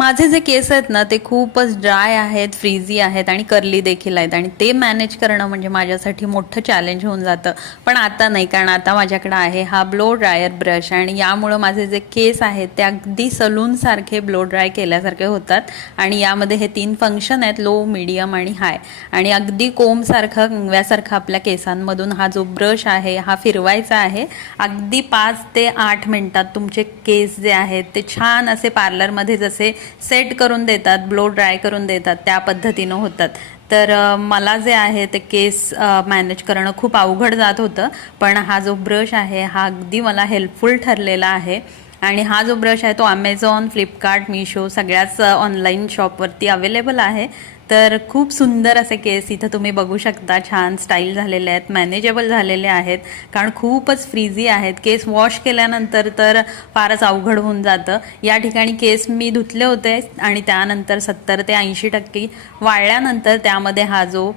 माझे जे केस आहेत ना ते खूपच ड्राय आहेत, फ्रीझी आहेत आणि कर्ली देखील आहेत आणि ते मॅनेज करणं म्हणजे माझ्यासाठी मोठं चॅलेंज होऊन जातं. पण आता नाही, कारण आता माझ्याकडे आहे हा ब्लो ड्रायर ब्रश आणि यामुळं माझे जे केस आहेत ते अगदी सलूनसारखे ब्लो ड्राय केल्यासारखे होतात. आणि यामध्ये हे 3 फंक्शन आहेत, लो, मीडियम आणि हाय. आणि अगदी कोंबसारखं, कंगव्यासारखं आपल्या केसांमधून हा जो ब्रश आहे हा फिरवायचा आहे. अगदी 5 ते 8 मिनिटात तुमचे केस जे आहेत ते छान असे पार्लरमध्ये जसे सेट करून देतात, ब्लो ड्राय करून देतात, त्या पद्धतीनं होतात. तर मला जे आहे ते केस मॅनेज करणं खूप अवघड जात होतं. पण हा जो ब्रश आहे हा अगदी मला हेल्पफुल ठरलेला आहे. आणि हा जो ब्रश आहे तो अमेझॉन, फ्लिपकार्ट, मिशो सगळ्याच ऑनलाईन शॉपवरती अवेलेबल आहे. तर खूप सुंदर असे केस इथं तुम्ही बघू शकता, छान स्टाईल झालेले आहेत, मॅनेजेबल झालेले आहेत. कारण खूपच फ्रीझी आहेत. केस वॉश केल्यानंतर तर फारच अवघड होऊन जातं. या ठिकाणी केस मी धुतले होते आणि त्यानंतर 70 ते 80% वाळल्यानंतर त्यामध्ये हा जो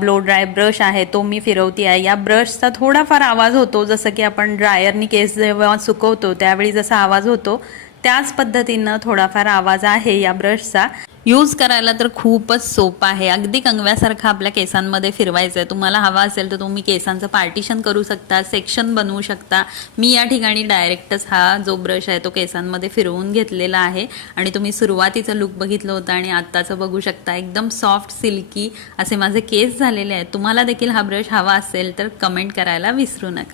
ब्लो ड्राय ब्रश आहे तो मी फिरवते आहे. या ब्रशचा थोडाफार आवाज होतो, जसं की आपण ड्रायरनी केस जेव्हा सुकवतो त्यावेळी जसा आवाज होतो त्याच पद्धतीनं थोडाफार आवाज आहे या ब्रशचा. यूज करायला तर खूपच सोपं आहे, अगदी कंगव्यासारखं आपल्या केसांमध्ये फिरवायचं आहे. तुम्हाला हवा असेल तर तुम्ही केसांचं पार्टिशन करू शकता, सेक्शन बनवू शकता. मी या ठिकाणी डायरेक्टच हा जो ब्रश आहे तो केसांमध्ये फिरवून घेतलेला आहे. आणि तुम्ही सुरुवातीचं लुक बघितलं होतं आणि आत्ताचं बघू शकता, एकदम सॉफ्ट सिल्की असे माझे केस झालेले आहेत. तुम्हाला देखील हा ब्रश हवा असेल तर कमेंट करायला विसरू नका.